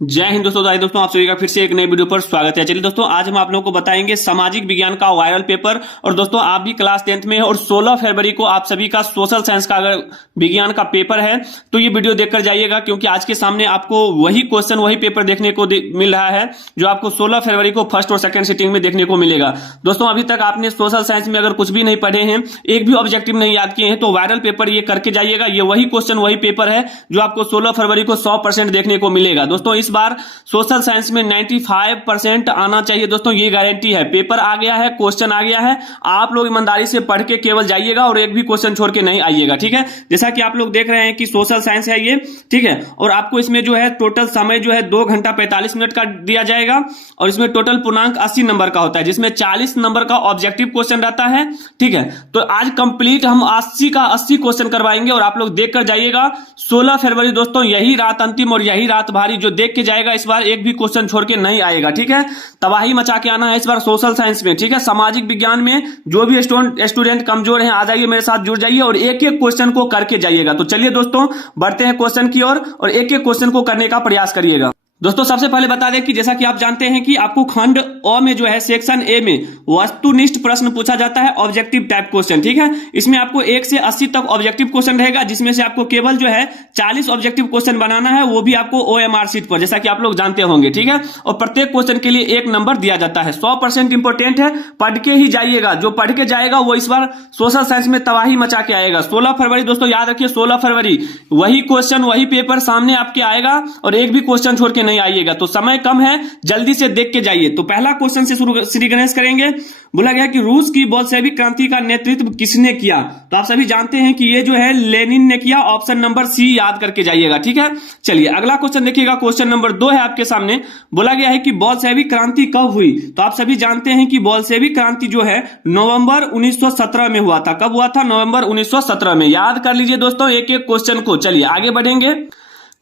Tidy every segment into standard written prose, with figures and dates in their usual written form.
जय हिंद दोस्तों। दोस्तों आप सभी का फिर से एक नई वीडियो पर स्वागत है। चलिए दोस्तों, आज हम आप लोगों को बताएंगे सामाजिक विज्ञान का वायरल पेपर। और दोस्तों आप भी क्लास 10th में है और 16 फरवरी को आप सभी का सोशल साइंस का अगर विज्ञान का पेपर है तो ये वीडियो देखकर जाइएगा, क्योंकि आज के सामने आपको वही क्वेश्चन वही पेपर देखने को मिल रहा है जो आपको 16 फरवरी को फर्स्ट और सेकंड सिटिंग में देखने को मिलेगा। दोस्तों अभी तक आपने सोशल साइंस में अगर कुछ भी नहीं पढ़े हैं, एक भी ऑब्जेक्टिव नहीं याद किए हैं, तो वायरल पेपर ये करके जाइएगा। ये वही क्वेश्चन वही पेपर है जो आपको 16 फरवरी को 100% देखने को मिलेगा। दोस्तों इस बार सोशल साइंस में 95% आना चाहिए। दोस्तों ये गारंटी है, पेपर आ गया है, क्वेश्चन आ गया है, आप लोग ईमानदारी से पढ़ के केवल जाइएगा और एक भी क्वेश्चन छोड़ के नहीं आइएगा। ठीक है, जैसा कि आप लोग देख रहे हैं कि सोशल साइंस है ये, ठीक है, और आपको इसमें जो है टोटल समय जो है 2 घंटा 45 मिनट का दिया जाएगा। और इसमें टोटल पूर्णांक 80 नंबर का होता है, जिसमें 40 नंबर का ऑब्जेक्टिव क्वेश्चन रहता है। ठीक है, तो आज कंप्लीट हम 80 का 80 क्वेश्चन करवाएंगे और आप लोग देखकर जाइएगा। 16 फरवरी दोस्तों यही रात अंतिम और यही रात भारी, जो देख के जाएगा इस बार एक भी क्वेश्चन छोड़ के नहीं आएगा। ठीक है, तबाही मचा के आना है इस बार सोशल साइंस में। ठीक है, सामाजिक विज्ञान में जो भी स्टूडेंट कमजोर हैं, आ जाइए मेरे साथ, जुड़ जाइए और एक एक क्वेश्चन को करके जाइएगा। तो चलिए दोस्तों बढ़ते हैं क्वेश्चन की ओर और एक एक क्वेश्चन को करने का प्रयास करिएगा। दोस्तों सबसे पहले बता दें कि जैसा कि आप जानते हैं कि आपको खंड अ में जो है सेक्शन ए में वस्तुनिष्ठ प्रश्न पूछा जाता है, ऑब्जेक्टिव टाइप क्वेश्चन। ठीक है, इसमें आपको 1 से 80 तक ऑब्जेक्टिव क्वेश्चन रहेगा, जिसमें से आपको केवल जो है 40 ऑब्जेक्टिव क्वेश्चन बनाना है, वो भी आपको OMR शीट पर, जैसा कि आप लोग जानते होंगे। ठीक है, और प्रत्येक क्वेश्चन के लिए 1 नंबर दिया जाता है। 100% इंपोर्टेंट है, पढ़ के ही जाइएगा। जो पढ़ के जाएगा वो इस बार सोशल साइंस में तबाही मचा के आएगा। 16 फरवरी दोस्तों याद रखिए, 16 फरवरी वही क्वेश्चन वही पेपर सामने आपके आएगा और एक भी क्वेश्चन छोड़ के नहीं आइएगा। तो समय कम है, जल्दी से देख के जाइए। तो पहला क्वेश्चन से शुरू श्री गणेश करेंगे। बोला गया कि रूस की बोल्शेविक क्रांति का नेतृत्व किसने किया? तो आप सभी जानते हैं कि ये जो है लेनिन ने किया। ऑप्शन नंबर सी याद करके जाइएगा। ठीक है, चलिए अगला क्वेश्चन देखिएगा। क्वेश्चन नंबर 2 है आपके सामने। बोला गया है कि बोल्शेविक क्रांति कब हुई? तो आप सभी जानते हैं कि बोल्शेविक क्रांति जो है नवंबर 1917 में हुआ था। कब हुआ था? नवंबर 1917 में। याद कर लीजिए दोस्तों एक एक क्वेश्चन को। चलिए आगे बढ़ेंगे।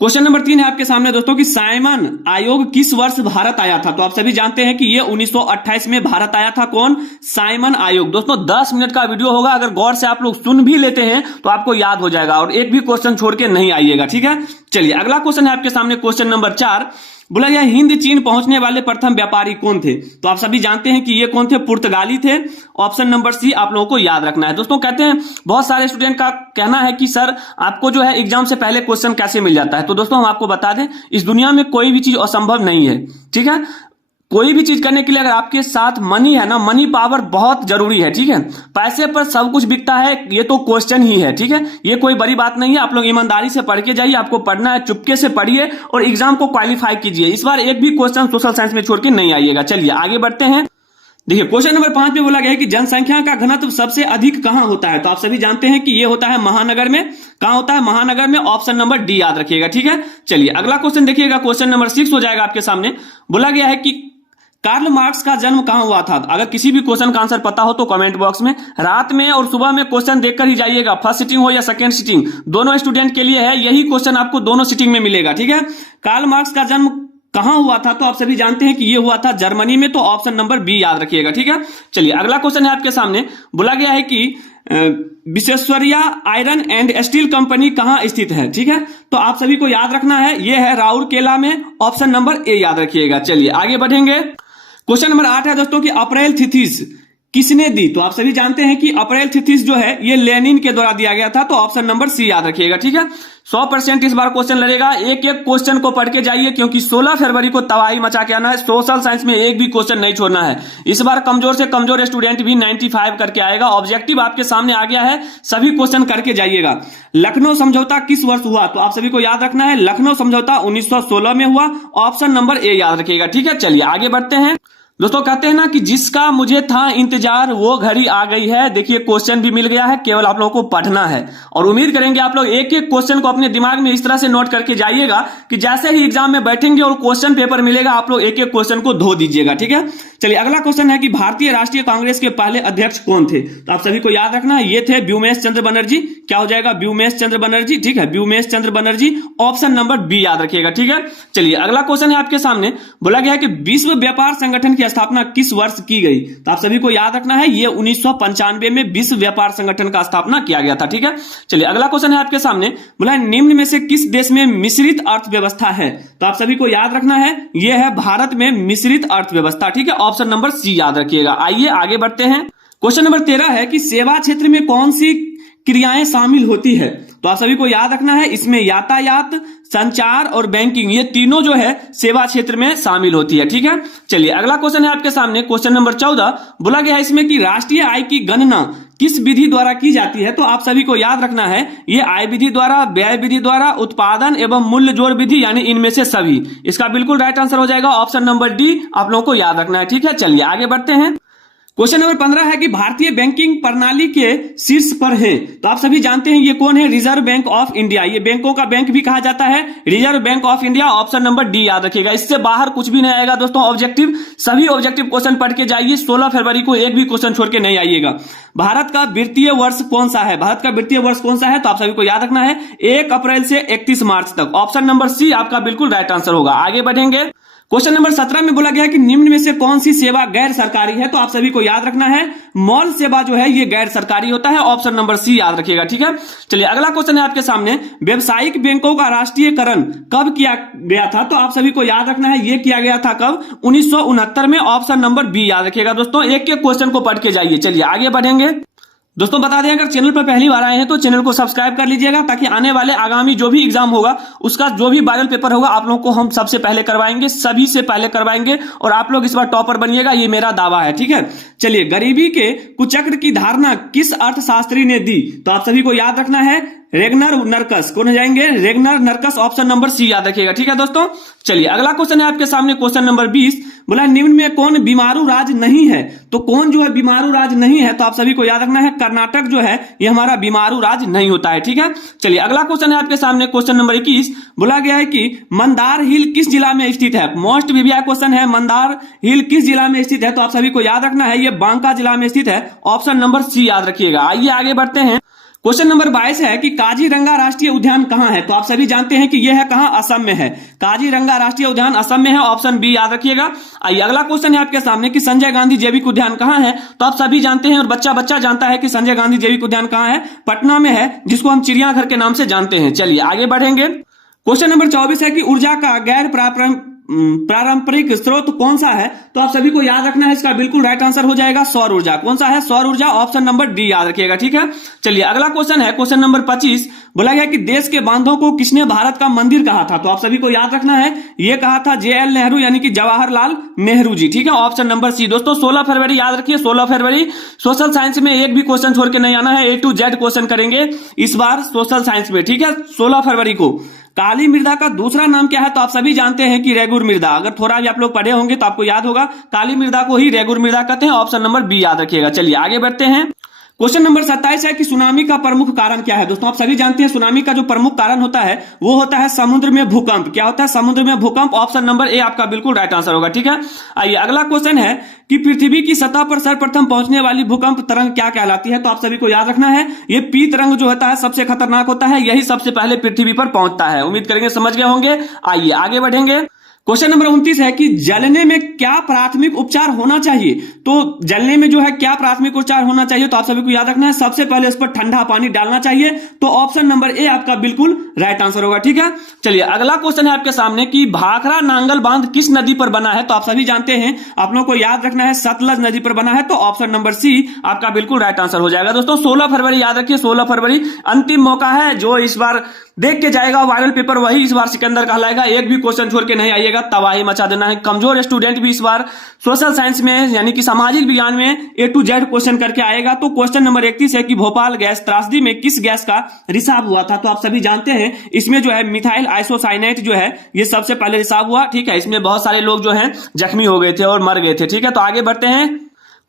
क्वेश्चन नंबर 3 है आपके सामने दोस्तों कि साइमन आयोग किस वर्ष भारत आया था? तो आप सभी जानते हैं कि ये 1928 में भारत आया था। कौन? साइमन आयोग। दोस्तों 10 मिनट का वीडियो होगा, अगर गौर से आप लोग सुन भी लेते हैं तो आपको याद हो जाएगा और एक भी क्वेश्चन छोड़ के नहीं आइएगा। ठीक है, चलिए अगला क्वेश्चन है आपके सामने। क्वेश्चन नंबर 4 बोला गया हिंद चीन पहुंचने वाले प्रथम व्यापारी कौन थे? तो आप सभी जानते हैं कि ये कौन थे? पुर्तगाली थे। ऑप्शन नंबर सी आप लोगों को याद रखना है। दोस्तों कहते हैं बहुत सारे स्टूडेंट का कहना है कि सर आपको जो है एग्जाम से पहले क्वेश्चन कैसे मिल जाता है? तो दोस्तों हम आपको बता दें, इस दुनिया में कोई भी चीज असंभव नहीं है। ठीक है, कोई भी चीज करने के लिए अगर आपके साथ मनी है ना, मनी पावर बहुत जरूरी है। ठीक है, पैसे पर सब कुछ बिकता है, ये तो क्वेश्चन ही है। ठीक है, ये कोई बड़ी बात नहीं है। आप लोग ईमानदारी से पढ़ के जाइए, आपको पढ़ना है, चुपके से पढ़िए और एग्जाम को क्वालिफाई कीजिए। इस बार एक भी क्वेश्चन सोशल साइंस में छोड़ के नहीं आइएगा। चलिए आगे बढ़ते हैं। देखिए क्वेश्चन नंबर 5 में बोला गया है कि जनसंख्या का घनत्व सबसे अधिक कहां होता है? तो आप सभी जानते हैं कि ये होता है महानगर में। कहां होता है? महानगर में। ऑप्शन नंबर डी याद रखिएगा। ठीक है, चलिए अगला क्वेश्चन देखिएगा। क्वेश्चन नंबर 6 हो जाएगा आपके सामने। बोला गया है कि कार्ल मार्क्स का जन्म कहां हुआ था? अगर किसी भी क्वेश्चन का आंसर पता हो तो कमेंट बॉक्स में, रात में और सुबह में क्वेश्चन देखकर ही जाइएगा। फर्स्ट सिटिंग हो या सेकंड सिटिंग, दोनों स्टूडेंट के लिए है, यही क्वेश्चन आपको दोनों सिटिंग में मिलेगा। ठीक है, कार्ल मार्क्स का जन्म कहां हुआ था? तो आप सभी जानते हैं कि यह हुआ था जर्मनी में। तो ऑप्शन नंबर बी याद रखिएगा। ठीक है, चलिए अगला क्वेश्चन है आपके सामने। बोला गया है कि Visvesvaraya iron and steel company कहां स्थित है? ठीक है, तो आप सभी को याद रखना है, यह है राउरकेला में। ऑप्शन नंबर ए याद रखिएगा। चलिए आगे बढ़ेंगे। क्वेश्चन नंबर 8 है दोस्तों कि अप्रैल थिथिस किसने दी? तो आप सभी जानते हैं कि अप्रैल थिथिस जो है ये लेनिन के द्वारा दिया गया था। तो ऑप्शन नंबर सी याद रखिएगा। ठीक है, 100% इस बार क्वेश्चन लड़ेगा। एक एक क्वेश्चन को पढ़ के जाइए, क्योंकि 16 फरवरी को तबाही मचा के आना है। सोशल साइंस में एक भी क्वेश्चन नहीं छोड़ना है। इस बार कमजोर से कमजोर स्टूडेंट भी 95 करके आएगा। ऑब्जेक्टिव आपके सामने आ गया है, सभी क्वेश्चन करके जाइएगा। लखनऊ समझौता किस वर्ष हुआ? तो आप सभी को याद रखना है, लखनऊ समझौता 1916 में हुआ। ऑप्शन नंबर ए याद रखिएगा। ठीक है, चलिए आगे बढ़ते हैं। दोस्तों कहते हैं ना कि जिसका मुझे था इंतजार वो घड़ी आ गई है। देखिए क्वेश्चन भी मिल गया है, केवल आप लोगों को पढ़ना है और उम्मीद करेंगे आप लोग एक एक क्वेश्चन को अपने दिमाग में इस तरह से नोट करके जाइएगा कि जैसे ही एग्जाम में बैठेंगे और क्वेश्चन पेपर मिलेगा आप लोग एक एक क्वेश्चन को धो दीजिएगा। ठीक है, चलिए अगला क्वेश्चन है कि भारतीय राष्ट्रीय कांग्रेस के पहले अध्यक्ष कौन थे? तो आप सभी को याद रखना है, ये थे व्योमेश चंद्र बनर्जी। क्या हो जाएगा, व्योमेश चंद्र बनर्जी, ठीक है, व्योमेश चंद्र बनर्जी, ऑप्शन नंबर बी याद रखिएगा, ठीक है। चलिए अगला क्वेश्चन है आपके सामने, बोला गया है कि विश्व व्यापार संगठन की स्थापना किस वर्ष की गई, तो आप सभी को याद रखना है ये 1995 में विश्व व्यापार संगठन का स्थापना किया गया था, ठीक है। चलिए अगला क्वेश्चन है आपके सामने, बोला निम्न में से किस देश में मिश्रित अर्थव्यवस्था है, तो आप सभी को याद रखना है यह है भारत में मिश्रित अर्थव्यवस्था, ठीक है, ऑप्शन नंबर सी याद रखिएगा। आइए आगे बढ़ते हैं। क्वेश्चन नंबर 13 है कि सेवा क्षेत्र में कौन सी क्रियाएं शामिल होती है, तो आप सभी को याद रखना है इसमें यातायात, संचार और बैंकिंग ये तीनों जो है सेवा क्षेत्र में शामिल होती है, ठीक है। चलिए अगला क्वेश्चन है आपके सामने, क्वेश्चन नंबर 14, बोला गया है इसमें कि राष्ट्रीय आय की गणना किस विधि द्वारा की जाती है, तो आप सभी को याद रखना है ये आय विधि द्वारा, व्यय विधि द्वारा, उत्पादन एवं मूल्य जोड़ विधि यानी इनमें से सभी। इसका बिल्कुल राइट आंसर हो जाएगा ऑप्शन नंबर डी, आप लोगों को याद रखना है, ठीक है। चलिए आगे बढ़ते हैं। क्वेश्चन नंबर 15 है कि भारतीय बैंकिंग प्रणाली के शीर्ष पर है, तो आप सभी जानते हैं ये कौन है, रिजर्व बैंक ऑफ इंडिया, ये बैंकों का बैंक भी कहा जाता है, reserve bank of India, option number D याद रखिएगा। इससे बाहर कुछ भी नहीं आएगा दोस्तों, ऑब्जेक्टिव सभी ऑब्जेक्टिव क्वेश्चन पढ़ के जाइए, 16 फरवरी को एक भी क्वेश्चन छोड़ के नहीं आइएगा। भारत का वित्तीय वर्ष कौन सा है, भारत का वित्तीय वर्ष कौन सा है, तो आप सभी को याद रखना है 1 अप्रैल से 31 मार्च तक, ऑप्शन नंबर सी आपका बिल्कुल राइट आंसर होगा। आगे बढ़ेंगे। क्वेश्चन नंबर 17 में बोला गया है कि निम्न में से कौन सी सेवा गैर सरकारी है, तो आप सभी को याद रखना है मॉल सेवा जो है ये गैर सरकारी होता है, ऑप्शन नंबर सी याद रखिएगा, ठीक है। चलिए अगला क्वेश्चन है आपके सामने, व्यावसायिक बैंकों का राष्ट्रीयकरण कब किया गया था, तो आप सभी को याद रखना है ये किया गया था कब, 1969 में, ऑप्शन नंबर बी याद रखिएगा दोस्तों। एक एक क्वेश्चन को पढ़ के जाइए। चलिए आगे बढ़ेंगे। दोस्तों बता दें अगर चैनल पर पहली बार आए हैं तो चैनल को सब्सक्राइब कर लीजिएगा, ताकि आने वाले आगामी जो भी एग्जाम होगा उसका जो भी वायरल पेपर होगा आप लोगों को हम सबसे पहले करवाएंगे, सभी से पहले करवाएंगे, और आप लोग इस बार टॉपर बनिएगा, ये मेरा दावा है, ठीक है। चलिए गरीबी के कुचक्र की धारणा किस अर्थशास्त्री ने दी, तो आप सभी को याद रखना है रेगनर नरकस, कौन हो जाएंगे, रेगनर नरकस, ऑप्शन नंबर सी याद रखिएगा, ठीक है दोस्तों। चलिए अगला क्वेश्चन है आपके सामने, क्वेश्चन नंबर 20, बोला निम्न में कौन बीमारू राज्य नहीं है, तो कौन जो है बीमारू राज्य नहीं है, तो आप सभी को याद रखना है कर्नाटक जो है ये हमारा बीमारू राज्य नहीं होता है, ठीक है। चलिए अगला क्वेश्चन है आपके सामने, क्वेश्चन नंबर 21, बोला गया है कि मंदार हिल किस जिला में स्थित है, मोस्ट वीवीआई क्वेश्चन है, मंदार हिल किस जिला में स्थित है, तो आप सभी को याद रखना है ये बांका जिला में स्थित है, ऑप्शन नंबर सी याद रखिएगा। आइए आगे बढ़ते हैं। क्वेश्चन नंबर 22 है कि काजीरंगा राष्ट्रीय उद्यान कहां है, तो आप सभी जानते हैं कि यह है कहां, असम में है, काजीरंगा राष्ट्रीय उद्यान असम में है, ऑप्शन बी याद रखिएगा। आइए अगला क्वेश्चन है आपके सामने कि संजय गांधी जैविक उद्यान कहां है, तो आप सभी जानते हैं और बच्चा बच्चा जानता है कि संजय गांधी जैविक उद्यान कहां है, पटना में है, जिसको हम चिड़ियाघर के नाम से जानते हैं। चलिए आगे बढ़ेंगे। क्वेश्चन नंबर 24 है कि ऊर्जा का गैर पारंपरिक स्रोत कौन सा है, तो आप सभी को याद रखना है इसका बिल्कुल राइट आंसर हो जाएगा सौर ऊर्जा, कौन सा है, सौर ऊर्जा, ऑप्शन नंबर डी याद रखिएगा, ठीक है। चलिए अगला क्वेश्चन है क्वेश्चन नंबर 25, बोला गया कि देश के बांधों को किसने भारत का मंदिर कहा था, तो आप सभी को याद रखना है ये कहा था JL नेहरू यानी कि जवाहरलाल नेहरू जी, ठीक है, ऑप्शन नंबर सी। दोस्तों 16 फरवरी याद रखिए, 16 फरवरी सोशल साइंस में एक भी क्वेश्चन छोड़ के नहीं आना है, A to Z क्वेश्चन करेंगे इस बार सोशल साइंस में, ठीक है, 16 फरवरी को। काली मृदा का दूसरा नाम क्या है, तो आप सभी जानते हैं कि रेगुर मृदा, अगर थोड़ा भी आप लोग पढ़े होंगे तो आपको याद होगा, काली मृदा को ही रेगुर मृदा कहते हैं, ऑप्शन नंबर बी याद रखिएगा। चलिए आगे बढ़ते हैं। क्वेश्चन नंबर 27 है कि सुनामी का प्रमुख कारण क्या है, दोस्तों आप सभी जानते हैं सुनामी का जो प्रमुख कारण होता है वो होता है समुद्र में भूकंप, क्या होता है, समुद्र में भूकंप, ऑप्शन नंबर ए आपका बिल्कुल राइट आंसर होगा, ठीक है। आइए अगला क्वेश्चन है कि पृथ्वी की सतह पर सर्वप्रथम पहुंचने वाली भूकंप तरंग क्या कहलाती है, तो आप सभी को याद रखना है ये पी तरंग जो होता है सबसे खतरनाक होता है, यही सबसे पहले पृथ्वी पर पहुंचता है, उम्मीद करेंगे समझ गए होंगे। आइए आगे बढ़ेंगे। क्वेश्चन नंबर 29 है कि जलने में क्या प्राथमिक उपचार होना चाहिए, तो जलने में जो है क्या प्राथमिक उपचार होना चाहिए, तो आप सभी को याद रखना है सबसे पहले इस पर ठंडा पानी डालना चाहिए, तो ऑप्शन नंबर ए आपका बिल्कुल राइट आंसर होगा, ठीक है। चलिए अगला क्वेश्चन है आपके सामने कि भाखड़ा नांगल बांध किस नदी पर बना है, तो आप सभी जानते हैं, आप लोगों को याद रखना है सतलज नदी पर बना है, तो ऑप्शन नंबर सी आपका बिल्कुल राइट आंसर हो जाएगा। दोस्तों 16 फरवरी याद रखिए, 16 फरवरी अंतिम मौका है, जो इस बार देख के जाएगा वायरल पेपर वही इस बार सिकंदर कहलाएगा, एक भी क्वेश्चन छोड़ के नहीं आइएगा, तबाही मचा देना है। कमजोर स्टूडेंट भी इस बार सोशल साइंस में यानी कि सामाजिक विज्ञान में A to Z क्वेश्चन करके आएगा। तो क्वेश्चन नंबर 31 है कि भोपाल गैस त्रासदी में किस गैस का रिसाव हुआ था, तो आप सभी जानते हैं इसमें जो है मिथाइल आइसोसाइनेट जो है ये सबसे पहले रिसाव हुआ, ठीक है, इसमें बहुत सारे लोग जो है जख्मी हो गए थे और मर गए थे, ठीक है। तो आगे बढ़ते हैं।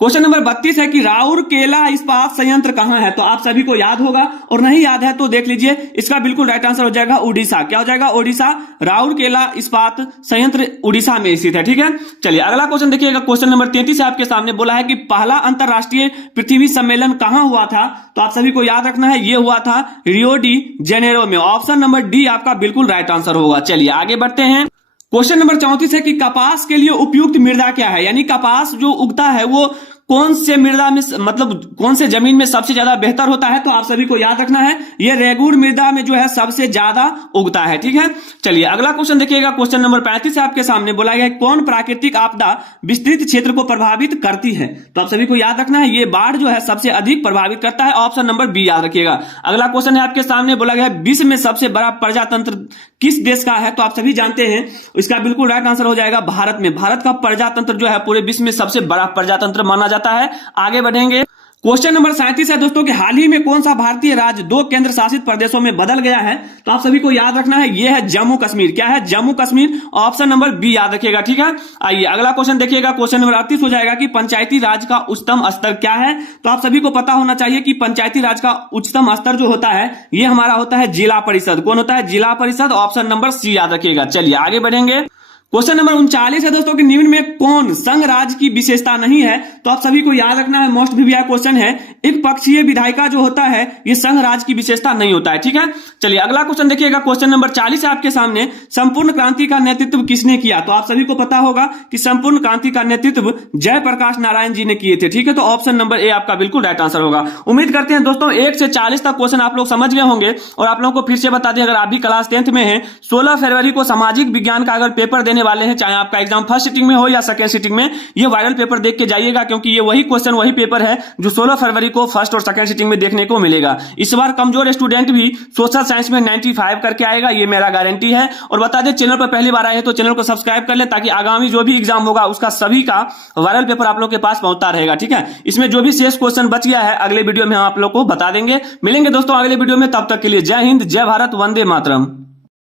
क्वेश्चन नंबर 32 है कि राउरकेला इस्पात संयंत्र कहां है? तो आप सभी को याद होगा, और नहीं याद है तो देख लीजिए, इसका बिल्कुल राइट आंसर हो जाएगा उड़ीसा। क्या हो जाएगा? उड़ीसा। राउरकेला इस्पात संयंत्र उड़ीसा में स्थित है। ठीक है, चलिए अगला क्वेश्चन देखिएगा। क्वेश्चन नंबर 33 आपके सामने बोला है कि पहला अंतरराष्ट्रीय पृथ्वी सम्मेलन कहां हुआ था? तो आप सभी को याद रखना है, यह हुआ था रियो डी जेनेरो में। ऑप्शन नंबर डी आपका बिल्कुल राइट आंसर होगा। चलिए आगे बढ़ते हैं। क्वेश्चन नंबर 34 है कि कपास के लिए उपयुक्त मृदा क्या है? यानी कपास जो उगता है वो कौन से मृदा में, मतलब कौन से जमीन में सबसे ज्यादा बेहतर होता है? तो आप सभी को याद रखना है, ये रेगुर मृदा में जो है सबसे ज्यादा उगता है। ठीक है, चलिए अगला क्वेश्चन देखिएगा। क्वेश्चन नंबर 35 आपके सामने बोला गया है कौन प्राकृतिक आपदा विस्तृत क्षेत्र को प्रभावित करती है? तो आप सभी को याद रखना है, ये बाढ़ जो है सबसे अधिक प्रभावित करता है। ऑप्शन नंबर बी याद रखिएगा। अगला क्वेश्चन है आपके सामने बोला गया है विश्व में सबसे बड़ा प्रजातंत्र किस देश का है? तो आप सभी जानते हैं, इसका बिल्कुल राइट आंसर हो जाएगा भारत में। भारत का प्रजातंत्र जो है पूरे विश्व में सबसे बड़ा प्रजातंत्र माना जाता है। आगे बढ़ेंगे। क्वेश्चन नंबर 37 है दोस्तों कि हाल ही में कौन सा भारतीय राज्य 2 केंद्र शासित प्रदेशों में बदल गया है? तो आप सभी को याद रखना है, यह है जम्मू कश्मीर। क्या है? Jammu Kashmir. Option number B याद रखिएगा। ठीक है, आइए अगला क्वेश्चन देखिएगा। क्वेश्चन नंबर 38 हो जाएगा कि पंचायती राज का उच्चतम स्तर क्या है? तो आप सभी को पता होना चाहिए कि पंचायती राज का उच्चतम स्तर जो होता है यह हमारा होता है जिला परिषद। कौन होता है? जिला परिषद। ऑप्शन नंबर सी याद रखिएगा। चलिए आगे बढ़ेंगे। क्वेश्चन नंबर 39 है दोस्तों कि निम्न में कौन संघ राज्य की विशेषता नहीं है? तो आप सभी को याद रखना है, मोस्ट प्रीवियस क्वेश्चन है, एक पक्षीय विधायिका जो होता है ये संघ राज्य की विशेषता नहीं होता है। ठीक है, चलिए अगला क्वेश्चन देखिएगा। क्वेश्चन नंबर 40 है आपके सामने, संपूर्ण क्रांति का नेतृत्व किसने किया? तो आप सभी को पता होगा कि संपूर्ण क्रांति का नेतृत्व जयप्रकाश नारायण जी ने किए थे। ठीक है, तो ऑप्शन नंबर ए आपका बिल्कुल राइट आंसर होगा। उम्मीद करते हैं दोस्तों 1 से 40 तक क्वेश्चन आप लोग समझ गए होंगे। और आप लोगों को फिर से बता दें, अगर आप भी क्लास 10th में हैं, 16 फरवरी को सामाजिक विज्ञान का अगर पेपर देने वाले हैं, चाहे आपका एग्जाम फर्स्ट सिटिंग में हो या सेकंड सिटिंग में, ये वायरल पेपर देख के जाइएगा, क्योंकि ये वही क्वेश्चन वही पेपर है जो 16 फरवरी को फर्स्ट और सेकंड सिटिंग में देखने को मिलेगा। इस बार कमजोर स्टूडेंट भी सोशल साइंस में 95 करके आएगा, ये मेरा गारंटी है। और बता दें, चैनल पर पहली बार आए हैं तो चैनल को सब्सक्राइब कर ले, ताकि आगामी जो भी एग्जाम होगा उसका सभी का वायरल पेपर आप लोग के पास पहुंचता रहेगा। ठीक है, इसमें जो भी शेष क्वेश्चन बच गया है अगले वीडियो में हम आप लोग को बता देंगे। मिलेंगे दोस्तों अगले वीडियो में, तब तक के लिए जय हिंद, जय भारत, वंदे मातरम।